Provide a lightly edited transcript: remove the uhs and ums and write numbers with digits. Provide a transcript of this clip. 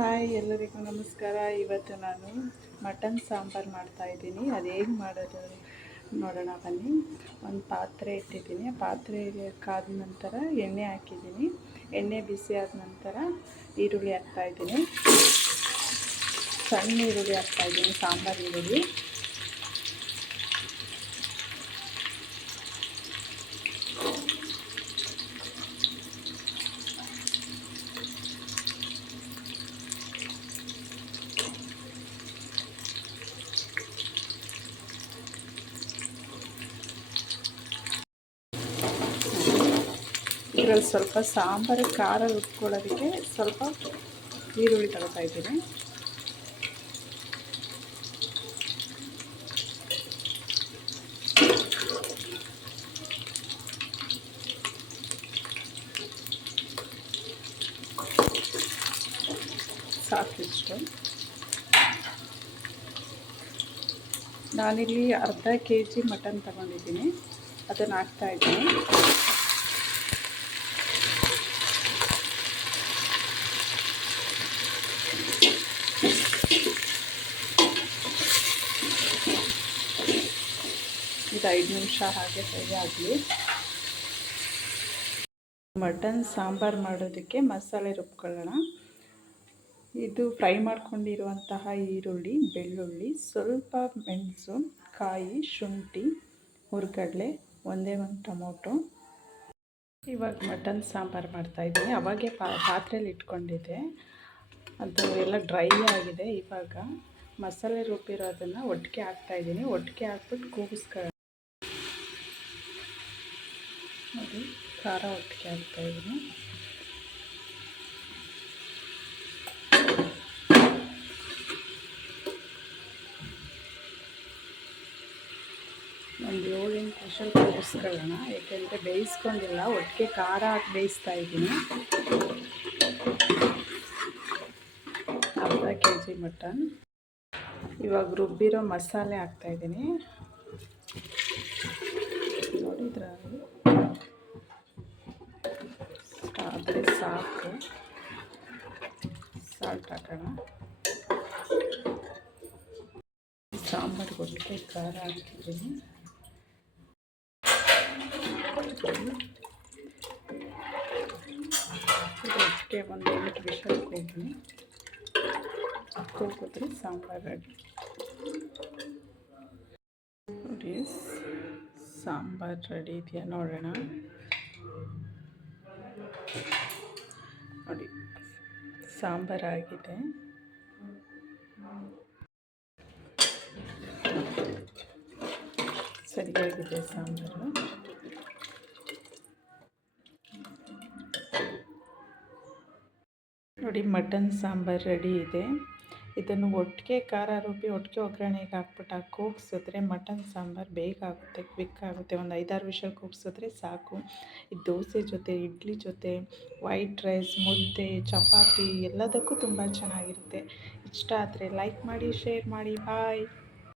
Hi, ಎಲ್ಲರಿಗೂ ನಮಸ್ಕಾರ. ಇವತ್ತು ನಾನು ಮಟನ್ ಸಾಂಬಾರು ಮಾಡ್ತಾಯಿದ್ದೀನಿ. ಅದು ಹೇಗೆ ಮಾಡೋದು ನೋಡೋಣ ಬನ್ನಿ. ಒಂದು ಪಾತ್ರೆ ಇಟ್ಟಿದ್ದೀನಿ. ಪಾತ್ರೆ ಕಾದ ನಂತರ ಎಣ್ಣೆ ಹಾಕಿದ್ದೀನಿ. ಎಣ್ಣೆ ಬಿಸಿ ಆದ ನಂತರ ಈರುಳ್ಳಿ ಹಾಕ್ತಾಯಿದ್ದೀನಿ. ಸಣ್ಣ ಈರುಳ್ಳಿ ಹಾಕ್ತಾಯಿದ್ದೀನಿ, ಸಾಂಬಾರು ಈರುಳ್ಳಿ. ಇದರಲ್ಲಿ ಸ್ವಲ್ಪ ಸಾಂಬಾರು ಖಾರ ರುಬ್ಕೊಳ್ಳೋದಕ್ಕೆ ಸ್ವಲ್ಪ ಈರುಳ್ಳಿ ತಗೋತಾ ಇದ್ದೀನಿ. ಸಾಕಿಷ್ಟು. ನಾನಿಲ್ಲಿ ಅರ್ಧ kg ಮಟನ್ ತಗೊಂಡಿದ್ದೀನಿ, ಅದನ್ನು ಹಾಕ್ತಾಯಿದ್ದೀನಿ. ಇದು 5 ನಿಮಿಷ ಹಾಗೆ ಫ್ರೈ ಆಗಲಿ. ಮಟನ್ ಸಾಂಬಾರು ಮಾಡೋದಕ್ಕೆ ಮಸಾಲೆ ರುಬ್ಕೊಳ್ಳೋಣ. ಇದು ಫ್ರೈ ಮಾಡ್ಕೊಂಡಿರುವಂತಹ ಈರುಳ್ಳಿ, ಬೆಳ್ಳುಳ್ಳಿ, ಸ್ವಲ್ಪ ಮೆಣಸು ಕಾಯಿ, ಶುಂಠಿ, ಹುರ್ಗಡ್ಲೆ, ಒಂದೇ ಒಂದು ಟೊಮೊಟೊ. ಇವಾಗ ಮಟನ್ ಸಾಂಬಾರು ಮಾಡ್ತಾಯಿದ್ದೀನಿ. ಅವಾಗೆ ಪಾತ್ರೆಯಲ್ಲಿ ಇಟ್ಕೊಂಡಿದ್ದೆ, ಅದು ಎಲ್ಲ ಡ್ರೈ ಆಗಿದೆ. ಇವಾಗ ಮಸಾಲೆ ರುಬ್ಬಿರೋದನ್ನು ಒಟ್ಟಿಗೆ ಹಾಕ್ತಾಯಿದ್ದೀನಿ. ಒಟ್ಟಿಗೆ ಹಾಕ್ಬಿಟ್ಟು ಕೂಗಿಸ್ಕೊಳ್ಳೋಣ. ನೋಡಿ, ಖಾರ ಒಟ್ಟಿಗೆ ಹಾಕ್ತಾಯಿದ್ದೀನಿ. ಒಂದು 7-8 ವಿಷಲ್ ಕೂಗಿಸ್ಕೊಳ್ಳೋಣ. ಏಕೆಂದರೆ ಬೇಯಿಸ್ಕೊಂಡಿಲ್ಲ, ಒಟ್ಟಿಗೆ ಖಾರ ಹಾಕಿ ಬೇಯಿಸ್ತಾ ಇದ್ದೀನಿ. ಅರ್ಧ kg ಮಟನ್. ಇವಾಗ ರುಬ್ಬಿರೋ ಮಸಾಲೆ ಹಾಕ್ತಾಯಿದ್ದೀನಿ. ನೋಡಿದ್ರಲ್ಲಿ ಆದರೆ ಸಾಕು. ಸಾಲ್ಟ್ ಹಾಕೋಣ. ಸಾಂಬಾರು ಒಟ್ಟಿಗೆ ಖಾರ ಹಾಕಿದ್ದೀನಿ. ಇದಕ್ಕೆ ಒಂದು 8 ವಿಷಲ್ ಕೂಗಿದ್ರೆ ಸಾಂಬಾರು ರೆಡಿ. ನೋಡಿ, ಸಾಂಬಾರು ರೆಡಿ ಇದೆಯಾ ನೋಡೋಣ. ನೋಡಿ, ಸಾಂಬಾರು ಆಗಿದೆ. ಸರಿಯಾಗಿದೆ ಸಾಂಬಾರು. ನೋಡಿ, ಮಟನ್ ಸಾಂಬಾರು ರೆಡಿ ಇದೆ. ಇದನ್ನು ಒಟ್ಟಿಗೆ ಖಾರ ರುಬ್ಬಿ ಒಟ್ಟಿಗೆ ಒಗ್ಗರಣೆಗೆ ಹಾಕ್ಬಿಟ್ಟು ಕೂಗಿಸಿದ್ರೆ ಮಟನ್ ಸಾಂಬಾರು ಬೇಗ ಆಗುತ್ತೆ, ಕ್ವಿಕ್ ಆಗುತ್ತೆ. ಒಂದು 5-6 ವಿಷಲ್ ಕೂಗಿಸಿದ್ರೆ ಸಾಕು. ಇದು ದೋಸೆ ಜೊತೆ, ಇಡ್ಲಿ ಜೊತೆ, ವೈಟ್ ರೈಸ್, ಮುದ್ದೆ, ಚಪಾತಿ ಎಲ್ಲದಕ್ಕೂ ತುಂಬ ಚೆನ್ನಾಗಿರುತ್ತೆ. ಇಷ್ಟ ಆದರೆ ಲೈಕ್ ಮಾಡಿ, ಶೇರ್ ಮಾಡಿ. ಬಾಯ್.